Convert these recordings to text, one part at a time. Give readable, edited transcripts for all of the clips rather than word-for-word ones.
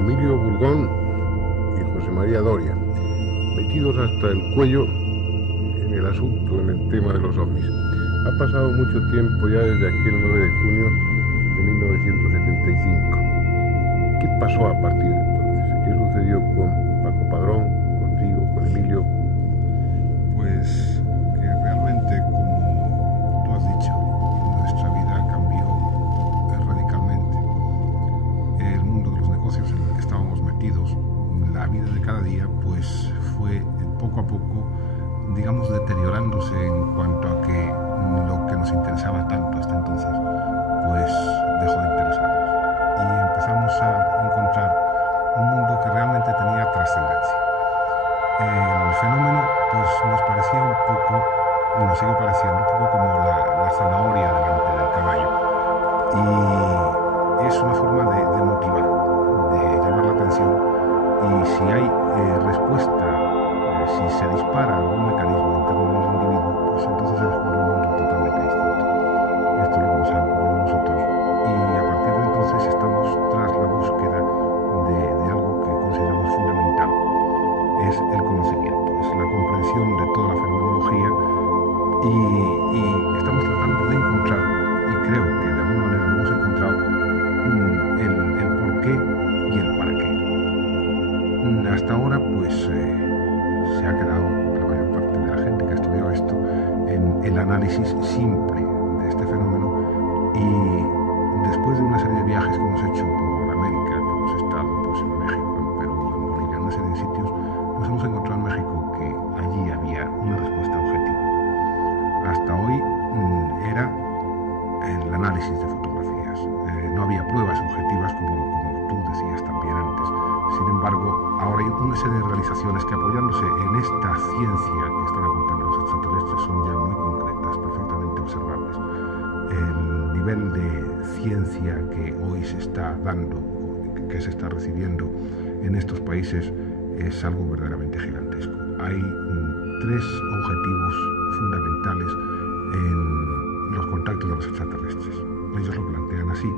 Emilio Burgón y José María Doria, metidos hasta el cuello en el asunto, en el tema de los ovnis. Ha pasado mucho tiempo ya desde aquel 9 de junio de 1975. ¿Qué pasó a partir de entonces? ¿Qué sucedió con Paco Padrón, contigo, con Emilio? Pues que realmente, como tú has dicho, nuestra vida cambió radicalmente. El mundo de los negocios en el que estábamos metidos, la vida de cada día, pues fue poco a poco, digamos, deteriorándose en cuanto a que lo que nos interesaba tanto hasta entonces, pues dejó de interesarnos. Y empezamos a encontrar un mundo que realmente tenía trascendencia. El fenómeno, pues nos parecía un poco, nos sigue pareciendo un poco como la zanahoria delante del caballo. Y es una forma de motivar, de llamar la atención. Y si hay respuesta, si se dispara algún mecanismo interno en el individuo, pues entonces se descubre un mundo totalmente distinto. Esto es lo que nos ha ocurrido a nosotros. Y a partir de entonces estamos tras la búsqueda de algo que consideramos fundamental. Es el conocimiento, es la comprensión de toda la fenomenología y estamos tratando de encontrar, y creo que de alguna manera lo hemos encontrado, el por qué y el para qué. Hasta ahora pues se ha quedado la mayor parte de la gente que ha estudiado esto en el análisis simple de este fenómeno, y después de una serie de viajes que hemos hecho por América, que hemos estado pues en México, en Perú, en Bolivia, en una serie de sitios, nos hemos encontrado en México que allí había una respuesta objetiva. Hasta hoy era el análisis de fotografías. No había pruebas objetivas como tú decías también antes. Sin embargo, ahora hay una serie de realizaciones que, apoyándose en esta ciencia que están aportando los extraterrestres, son ya muy concretas, perfectamente observables. El nivel de ciencia que hoy se está dando, que se está recibiendo en estos países, es algo verdaderamente gigantesco. Hay tres objetivos fundamentales en los contactos de los extraterrestres. Ellos lo plantean así.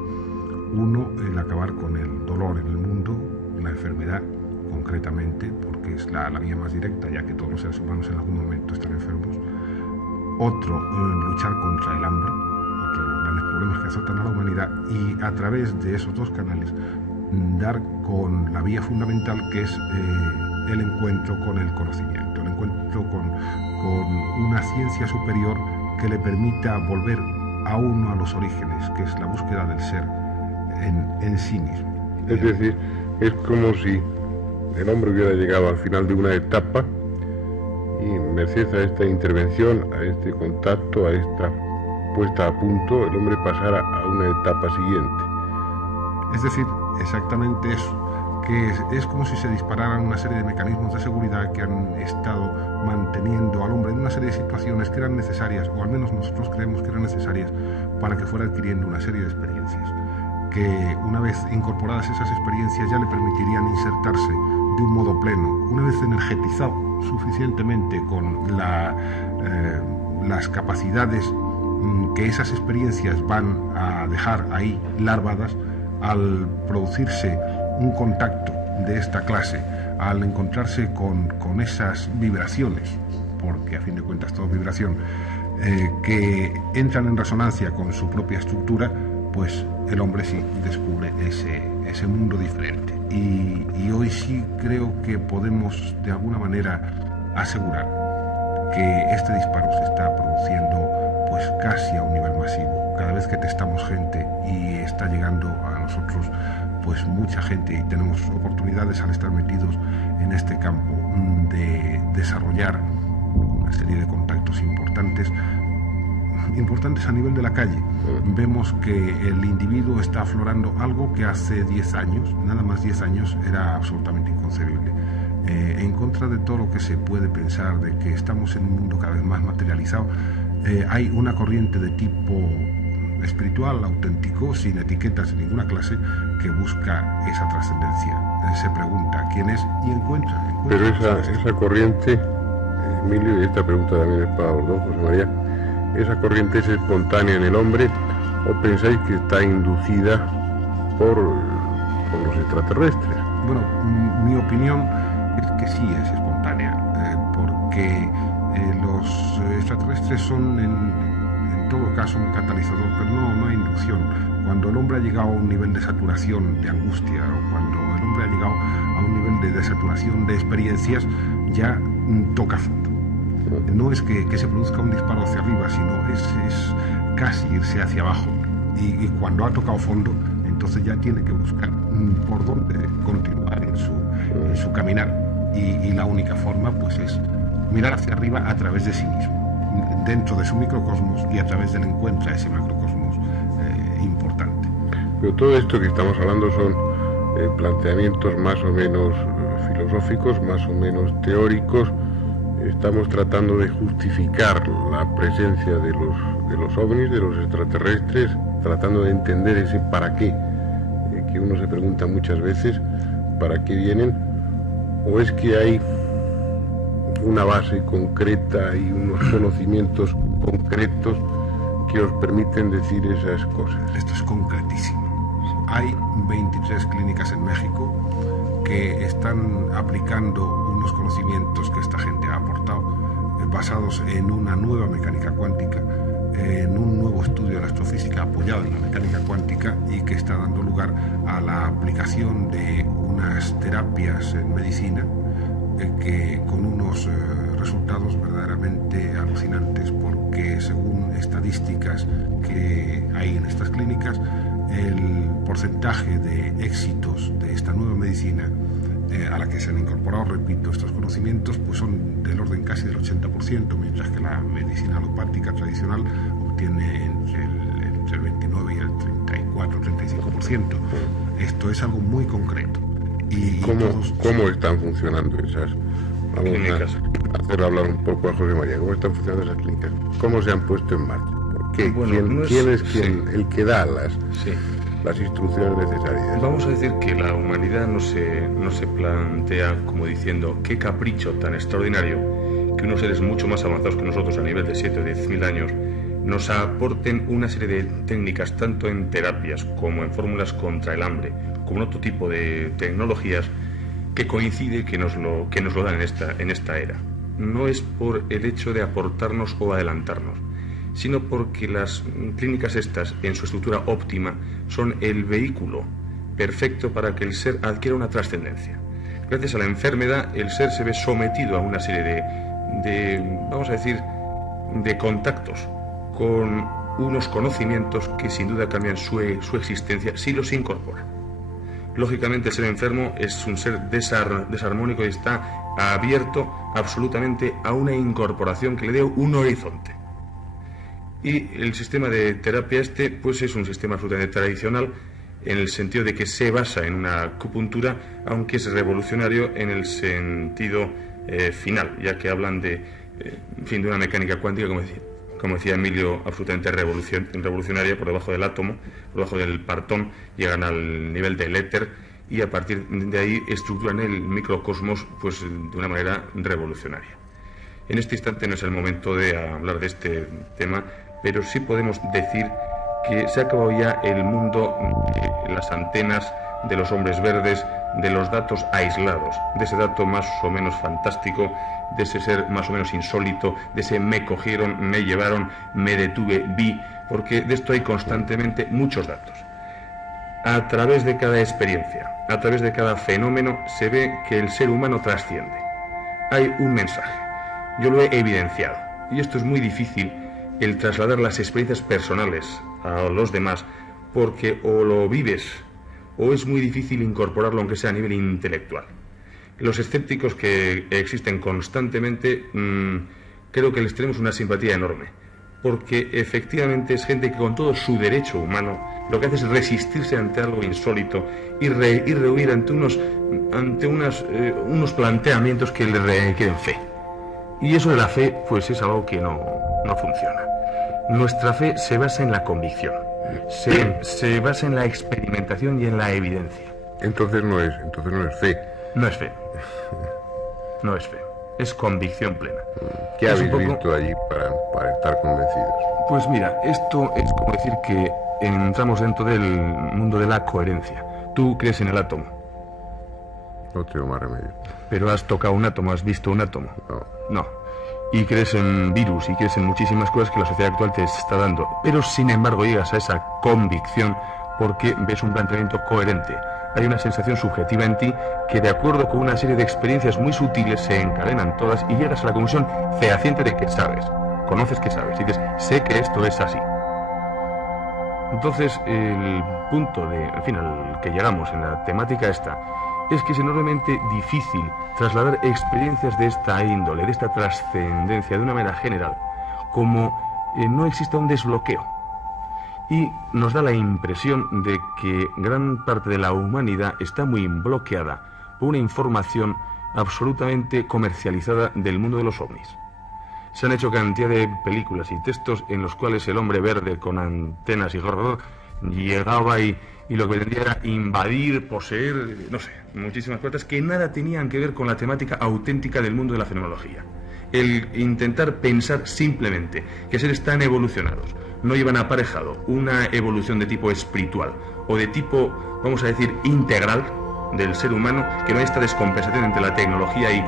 Uno, el acabar con el dolor en el mundo, la enfermedad concretamente, porque es la vía más directa, ya que todos los seres humanos en algún momento están enfermos. Otro, luchar contra el hambre, otro de los grandes problemas que azotan a la humanidad, y a través de esos dos canales dar con la vía fundamental, que es el encuentro con el conocimiento, el encuentro con una ciencia superior que le permita volver a uno a los orígenes, que es la búsqueda del ser en sí mismo. Es decir, es como si el hombre hubiera llegado al final de una etapa y merced a esta intervención, a este contacto, a esta puesta a punto, el hombre pasara a una etapa siguiente. Es decir, exactamente eso, que es como si se dispararan una serie de mecanismos de seguridad que han estado manteniendo al hombre en una serie de situaciones que eran necesarias, o al menos nosotros creemos que eran necesarias, para que fuera adquiriendo una serie de experiencias, que una vez incorporadas esas experiencias ya le permitirían insertarse de un modo pleno, una vez energetizado suficientemente con las capacidades que esas experiencias van a dejar ahí larvadas. Al producirse un contacto de esta clase, al encontrarse con esas vibraciones, porque a fin de cuentas todo es vibración, que entran en resonancia con su propia estructura, pues el hombre sí descubre ese mundo diferente. Y hoy sí creo que podemos de alguna manera asegurar que este disparo se está produciendo pues casi a un nivel masivo. Cada vez que testamos gente y está llegando a nosotros pues mucha gente, y tenemos oportunidades al estar metidos en este campo de desarrollar una serie de contactos importantes a nivel de la calle. Vemos que el individuo está aflorando algo que hace 10 años, nada más 10 años, era absolutamente inconcebible. En contra de todo lo que se puede pensar de que estamos en un mundo cada vez más materializado, hay una corriente de tipo espiritual, auténtico, sin etiquetas de ninguna clase, que busca esa trascendencia. Se pregunta quién es y encuentra. Pero esa corriente, Emilio, y esta pregunta también es para los dos, José María, ¿esa corriente es espontánea en el hombre o pensáis que está inducida por los extraterrestres? Bueno, mi opinión es que sí es espontánea, porque los extraterrestres son en todo caso un catalizador, pero no hay inducción. Cuando el hombre ha llegado a un nivel de saturación de angustia, o cuando el hombre ha llegado a un nivel de saturación de experiencias, ya toca fondo. No es que se produzca un disparo hacia arriba, sino es casi irse hacia abajo. Y cuando ha tocado fondo, entonces ya tiene que buscar por dónde continuar en su caminar. Y la única forma pues es mirar hacia arriba a través de sí mismo, dentro de su microcosmos, y a través del encuentro a ese macrocosmos importante. Pero todo esto que estamos hablando son planteamientos más o menos filosóficos, más o menos teóricos. Estamos tratando de justificar la presencia de los ovnis, de los extraterrestres, tratando de entender ese para qué, que uno se pregunta muchas veces, ¿para qué vienen? ¿O es que hay una base concreta y unos conocimientos concretos que os permiten decir esas cosas? Esto es concretísimo. Hay 23 clínicas en México que están aplicando unos conocimientos que esta gente ha aportado, basados en una nueva mecánica cuántica, en un nuevo estudio de la astrofísica apoyado en la mecánica cuántica, y que está dando lugar a la aplicación de unas terapias en medicina que con unos resultados verdaderamente alucinantes, porque según estadísticas que hay en estas clínicas, el porcentaje de éxitos de esta nueva medicina a la que se han incorporado, repito, estos conocimientos, pues son del orden casi del 80%, mientras que la medicina alopática tradicional obtiene entre el 29 y el 34-35%. Esto es algo muy concreto. ¿Cómo están funcionando esas? Vamos clínicas. A hacer hablar un poco a José María. ¿Cómo están funcionando esas clínicas? ¿Cómo se han puesto en marcha? ¿Por qué? Bueno, ¿Quién es el que da las instrucciones necesarias? Vamos a decir que la humanidad no se plantea como diciendo qué capricho tan extraordinario que unos seres mucho más avanzados que nosotros a nivel de 7 o 10.000 años nos aporten una serie de técnicas, tanto en terapias como en fórmulas contra el hambre, como en otro tipo de tecnologías que coincide que nos lo dan en esta era. No es por el hecho de aportarnos o adelantarnos, sino porque las clínicas estas, en su estructura óptima, son el vehículo perfecto para que el ser adquiera una trascendencia. Gracias a la enfermedad, el ser se ve sometido a una serie vamos a decir, de contactos con unos conocimientos que sin duda cambian su existencia si los incorpora. Lógicamente, el ser enfermo es un ser desarmónico y está abierto absolutamente a una incorporación que le dé un horizonte. Y el sistema de terapia pues es un sistema absolutamente tradicional, en el sentido de que se basa en una acupuntura, aunque es revolucionario en el sentido final, ya que hablan de una mecánica cuántica, como decía Emilio, absolutamente revolucionaria, por debajo del átomo, por debajo del partón, llegan al nivel del éter, y a partir de ahí estructuran el microcosmos pues de una manera revolucionaria. En este instante no es el momento de hablar de este tema, pero sí podemos decir que se ha acabado ya el mundo de las antenas, de los hombres verdes, de los datos aislados, de ese dato más o menos fantástico, de ese ser más o menos insólito, de ese me cogieron, me llevaron, me detuve, vi, porque de esto hay constantemente muchos datos. A través de cada experiencia, a través de cada fenómeno, se ve que el ser humano trasciende. Hay un mensaje. Yo lo he evidenciado, y esto es muy difícil, el trasladar las experiencias personales a los demás, porque o lo vives o es muy difícil incorporarlo, aunque sea a nivel intelectual. Los escépticos que existen constantemente, creo que les tenemos una simpatía enorme, porque efectivamente es gente que con todo su derecho humano lo que hace es resistirse ante algo insólito y rehuir ante unos planteamientos que le requieren fe. Y eso de la fe, pues es algo que no funciona. Nuestra fe se basa en la convicción, se basa en la experimentación y en la evidencia. Entonces no es fe. No es fe. No es fe. Es convicción plena. ¿Qué habéis visto allí para estar convencidos? Pues mira, esto es como decir que entramos dentro del mundo de la coherencia. Tú crees en el átomo. No tengo más remedio. Pero has tocado un átomo, has visto un átomo. No. No. Y crees en virus y crees en muchísimas cosas que la sociedad actual te está dando. Pero sin embargo llegas a esa convicción porque ves un planteamiento coherente. Hay una sensación subjetiva en ti que, de acuerdo con una serie de experiencias muy sutiles, se encadenan todas y llegas a la conclusión fehaciente de que sabes. Conoces que sabes y dices, sé que esto es así. Entonces, el punto al que llegamos en la temática esta, es que es enormemente difícil trasladar experiencias de esta índole, de esta trascendencia, de una manera general, como no exista un desbloqueo. Y nos da la impresión de que gran parte de la humanidad está muy bloqueada por una información absolutamente comercializada del mundo de los ovnis. Se han hecho cantidad de películas y textos en los cuales el hombre verde con antenas y gorro llegaba y lo que pretendía era invadir, poseer, no sé, muchísimas cosas que nada tenían que ver con la temática auténtica del mundo de la fenomenología. El intentar pensar simplemente que seres tan evolucionados no llevan aparejado una evolución de tipo espiritual o de tipo, vamos a decir, integral del ser humano, que no hay esta descompensación entre la tecnología y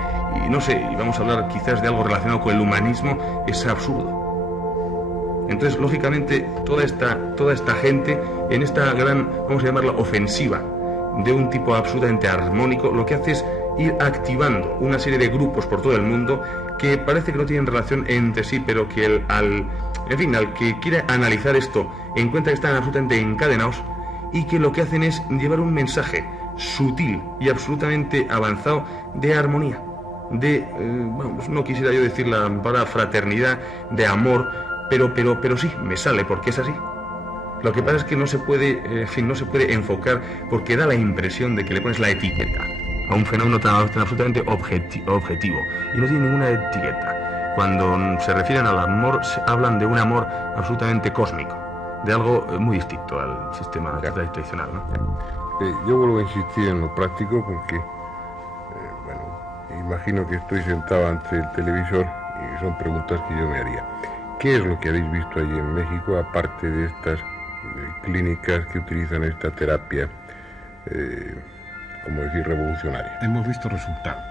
no sé, y vamos a hablar quizás de algo relacionado con el humanismo, es absurdo. Entonces, lógicamente, toda esta gente, en esta gran, vamos a llamarla, ofensiva, de un tipo absolutamente armónico, lo que hace es ir activando una serie de grupos por todo el mundo que parece que no tienen relación entre sí, pero que al que quiera analizar esto encuentra que están absolutamente encadenados y que lo que hacen es llevar un mensaje sutil y absolutamente avanzado de armonía, de, no quisiera yo decir la palabra fraternidad, de amor, pero sí, me sale porque es así. Lo que pasa es que no se puede enfocar porque da la impresión de que le pones la etiqueta a un fenómeno tan absolutamente objetivo y no tiene ninguna etiqueta. Cuando se refieren al amor, hablan de un amor absolutamente cósmico, de algo muy distinto al sistema tradicional, ¿no? Yo vuelvo a insistir en lo práctico porque, imagino que estoy sentado ante el televisor y son preguntas que yo me haría. ¿Qué es lo que habéis visto allí en México, aparte de estas clínicas que utilizan esta terapia, como decir, revolucionaria? Hemos visto resultados.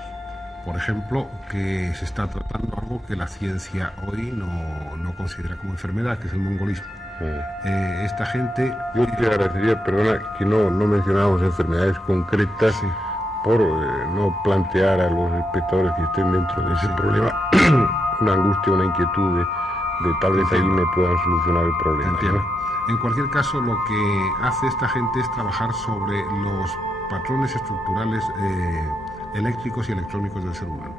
Por ejemplo, que se está tratando algo que la ciencia hoy no considera como enfermedad, que es el mongolismo. Esta gente... Yo te agradecería, perdona, que no mencionáramos enfermedades concretas, sí, por no plantear a los espectadores que estén dentro de ese problema una angustia, una inquietud de tal vez ahí me puedan solucionar el problema. Entiendo. ¿no? En cualquier caso, lo que hace esta gente es trabajar sobre los patrones estructurales eléctricos y electrónicos del ser humano.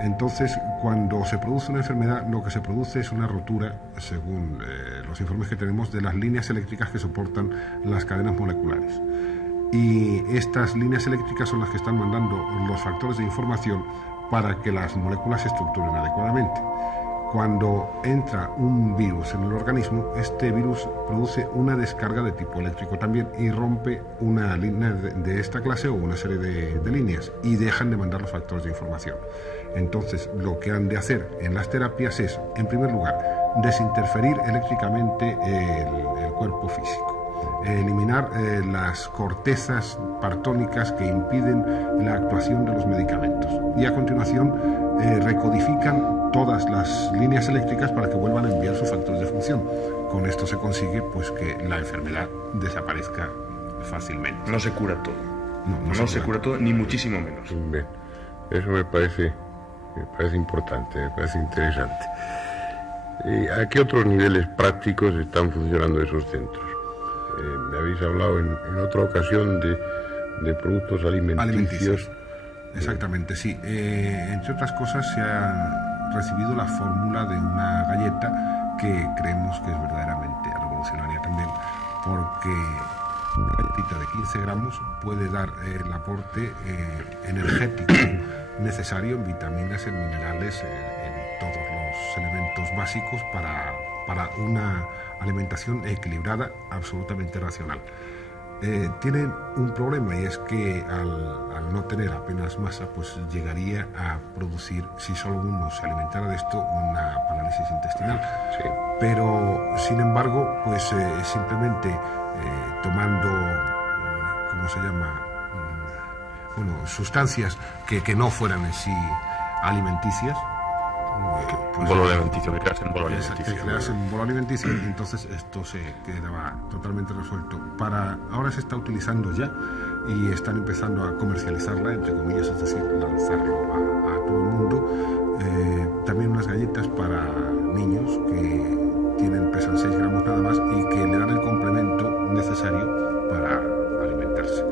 Entonces, cuando se produce una enfermedad, lo que se produce es una rotura, según los informes que tenemos, de las líneas eléctricas que soportan las cadenas moleculares. Y estas líneas eléctricas son las que están mandando los factores de información para que las moléculas se estructuren adecuadamente. Cuando entra un virus en el organismo, este virus produce una descarga de tipo eléctrico también y rompe una línea de esta clase o una serie de líneas y dejan de mandar los factores de información. Entonces, lo que han de hacer en las terapias es, en primer lugar, desinterferir eléctricamente el cuerpo físico, eliminar las cortezas partónicas que impiden la actuación de los medicamentos y a continuación recodifican todas las líneas eléctricas para que vuelvan a enviar sus factores de función. Con esto se consigue pues que la enfermedad desaparezca fácilmente. No se cura todo. No se cura todo, ni muchísimo menos. Bien. Eso me parece importante, me parece interesante. ¿A qué otros niveles prácticos están funcionando esos centros? Me habéis hablado en otra ocasión de productos alimenticios. Exactamente, sí. Entre otras cosas se ha recibido la fórmula de una galleta que creemos que es verdaderamente revolucionaria también, porque una galletita de 15 gramos puede dar el aporte energético necesario en vitaminas, en minerales, en todos los elementos básicos para una alimentación equilibrada, absolutamente racional. Tienen un problema y es que al no tener apenas masa, pues llegaría a producir, si solo uno se alimentara de esto, una parálisis intestinal. Sí. Pero, sin embargo, pues simplemente tomando, ¿cómo se llama? sustancias que no fueran en sí alimenticias. Pues, bolo alimenticio, que creas en bolo alimenticio. Que creas en bolo alimenticio, y entonces esto se quedaba totalmente resuelto. Ahora se está utilizando ya y están empezando a comercializarla, entre comillas, es decir, lanzarlo a todo el mundo. También unas galletas para niños que pesan 6 gramos nada más y que le dan el complemento necesario para alimentarse.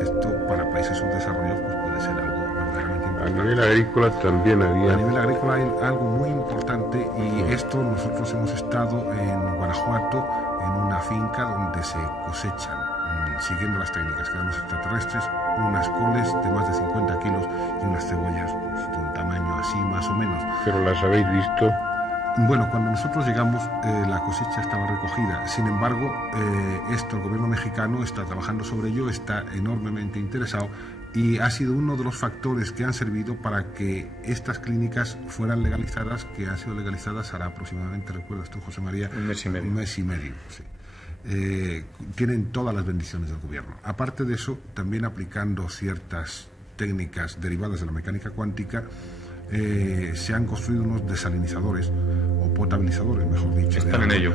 Esto para países subdesarrollados pues puede ser algo verdaderamente importante. A nivel agrícola también había... A nivel agrícola hay algo muy importante, y esto nosotros hemos estado en Guanajuato en una finca donde se cosechan, siguiendo las técnicas que dan los extraterrestres, unas coles de más de 50 kilos y unas cebollas pues, de un tamaño así más o menos. ¿Pero las habéis visto? Bueno, cuando nosotros llegamos la cosecha estaba recogida. Sin embargo, el gobierno mexicano está trabajando sobre ello, está enormemente interesado, y ha sido uno de los factores que han servido para que estas clínicas fueran legalizadas, que han sido legalizadas ahora aproximadamente, ¿recuerdas tú, José María? Un mes y medio. Un mes y medio, sí. Tienen todas las bendiciones del gobierno. Aparte de eso, también aplicando ciertas técnicas derivadas de la mecánica cuántica, se han construido unos desalinizadores o potabilizadores, mejor dicho. Están en ello.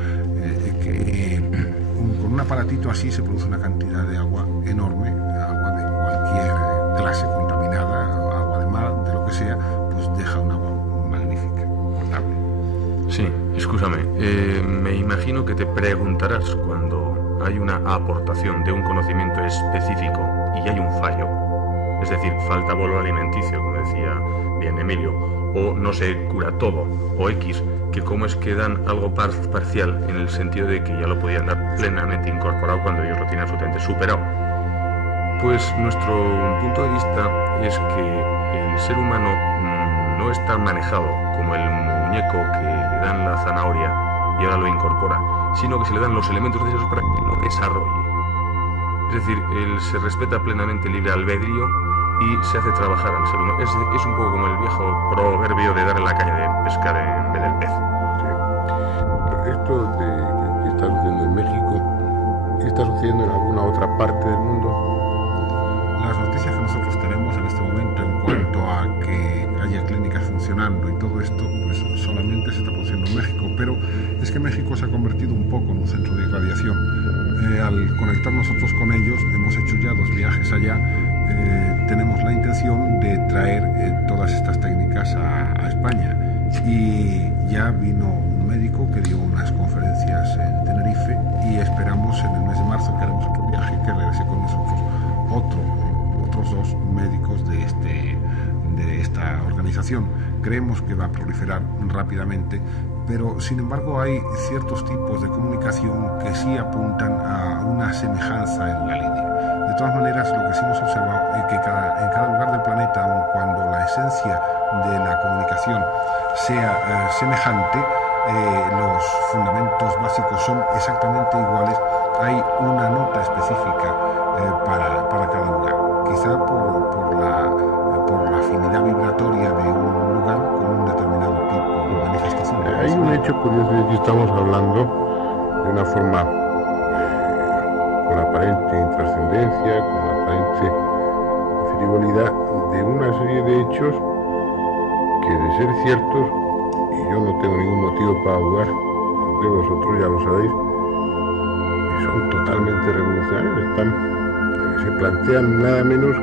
Con un aparatito así se produce una cantidad de agua enorme, agua de cualquier clase contaminada, agua de mar, de lo que sea, pues deja un agua magnífica, potable. Sí, escúchame, me imagino que te preguntarás cuando hay una aportación de un conocimiento específico y hay un fallo, es decir, falta bolo alimenticio, como decía bien Emilio, o no se cura todo, o X, que cómo es que dan algo parcial, en el sentido de que ya lo podían dar plenamente incorporado cuando ellos lo tienen absolutamente superado. Pues nuestro punto de vista es que el ser humano no está manejado como el muñeco que le dan la zanahoria y ahora lo incorpora, sino que se le dan los elementos necesarios para que lo desarrolle. Es decir, él se respeta plenamente el libre albedrío y se hace trabajar al ser humano. Es un poco como el viejo proverbio de darle la caña de pescar en vez del pez. Sí. Esto que está sucediendo en México, ¿está sucediendo en alguna otra parte del mundo? Las noticias que nosotros tenemos en este momento en cuanto a que haya clínicas funcionando y todo esto, pues solamente se está produciendo en México, pero es que México se ha convertido un poco en un centro de irradiación. Al conectar nosotros con ellos, hemos hecho ya 2 viajes allá. Tenemos la intención de traer todas estas técnicas a España, y ya vino un médico que dio unas conferencias en Tenerife, y esperamos en el mes de marzo, que haremos otro viaje, que regrese con nosotros otros 2 médicos de esta organización. Creemos que va a proliferar rápidamente, pero sin embargo hay ciertos tipos de comunicación que sí apuntan a una semejanza en la línea. De todas maneras, lo que sí hemos observado es que en cada lugar del planeta, aun cuando la esencia de la comunicación sea semejante, los fundamentos básicos son exactamente iguales. Hay una nota específica para cada lugar, quizá por la afinidad vibratoria de un lugar con un determinado tipo de manifestación. Hay un hecho curioso, de que estamos hablando de una forma con aparente intrascendencia, con aparente frivolidad, de una serie de hechos que, de ser ciertos, y yo no tengo ningún motivo para dudar, de vosotros ya lo sabéis, son totalmente revolucionarios. Se plantean nada menos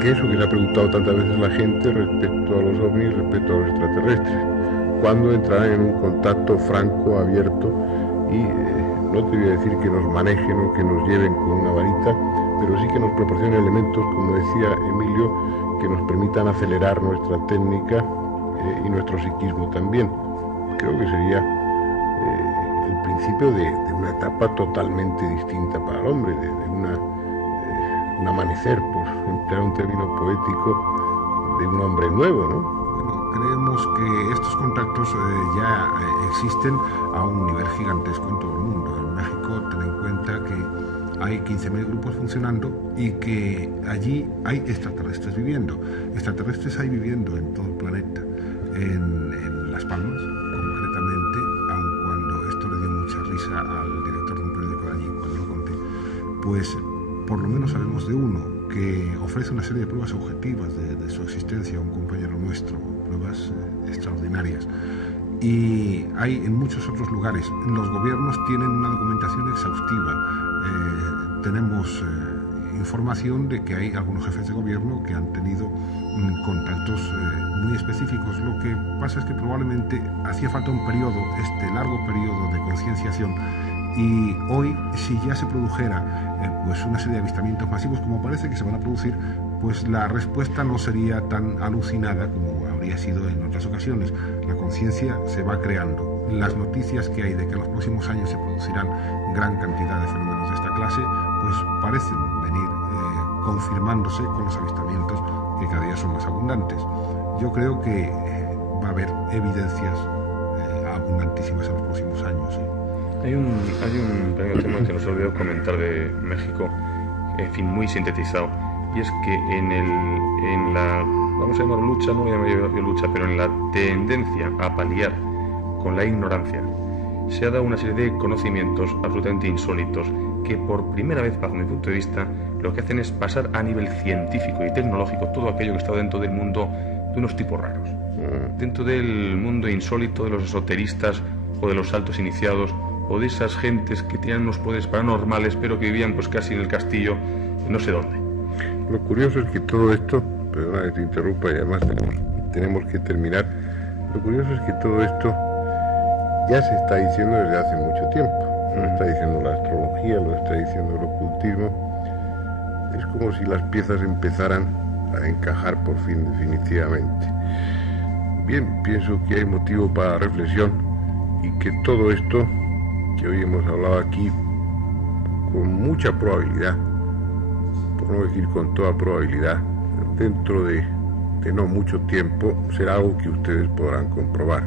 que eso que le ha preguntado tantas veces la gente respecto a los ovnis, respecto a los extraterrestres. ¿Cuándo entrarán en un contacto franco, abierto? Y no te voy a decir que nos manejen o que nos lleven con una varita, pero sí que nos proporcionen elementos, como decía Emilio, que nos permitan acelerar nuestra técnica y nuestro psiquismo también. Creo que sería el principio de una etapa totalmente distinta para el hombre, de un amanecer, por emplear un término poético, de un hombre nuevo, ¿no? Bueno, creemos que estos contactos ya existen a un nivel gigantesco en todo el mundo. En México, ten en cuenta que hay 15.000 grupos funcionando y que allí hay extraterrestres viviendo. Extraterrestres hay viviendo en todo el planeta. En Las Palmas, concretamente, aun cuando esto le dio mucha risa al director de un periódico de allí cuando lo conté, pues por lo menos sabemos de uno que ofrece una serie de pruebas objetivas de su existencia, un compañero nuestro, pruebas extraordinarias. Y hay en muchos otros lugares. Los gobiernos tienen una documentación exhaustiva. Tenemos información de que hay algunos jefes de gobierno que han tenido contactos muy específicos. Lo que pasa es que probablemente hacía falta un periodo, largo periodo de concienciación, y hoy, si ya se produjera pues una serie de avistamientos masivos como parece que se van a producir, pues la respuesta no sería tan alucinada como habría sido en otras ocasiones. La conciencia se va creando. Las noticias que hay de que en los próximos años se producirán gran cantidad de fenómenos de esta clase, pues parecen venir confirmándose con los avistamientos que cada día son más abundantes. Yo creo que va a haber evidencias abundantísimas en los próximos años. ¿Sí? Hay un pequeño tema que nos he olvidado comentar de México, en fin, muy sintetizado, y es que en la, vamos a llamarlo lucha, no voy a llamarlo lucha, pero en la tendencia a paliar con la ignorancia, se ha dado una serie de conocimientos absolutamente insólitos que por primera vez, bajo mi punto de vista, lo que hacen es pasar a nivel científico y tecnológico todo aquello que está dentro del mundo de unos tipos raros, dentro del mundo insólito de los esoteristas o de los altos iniciados o de esas gentes que tenían unos poderes paranormales pero que vivían pues casi en el castillo, no sé dónde. Lo curioso es que todo esto, perdona que te interrumpa y además tenemos que terminar, lo curioso es que todo esto ya se está diciendo desde hace mucho tiempo. Lo está diciendo la astrología, lo está diciendo el ocultismo. Es como si las piezas empezaran a encajar por fin definitivamente. Bien, pienso que hay motivo para reflexión y que todo esto que hoy hemos hablado aquí, con mucha probabilidad, por no decir con toda probabilidad, dentro de no mucho tiempo será algo que ustedes podrán comprobar.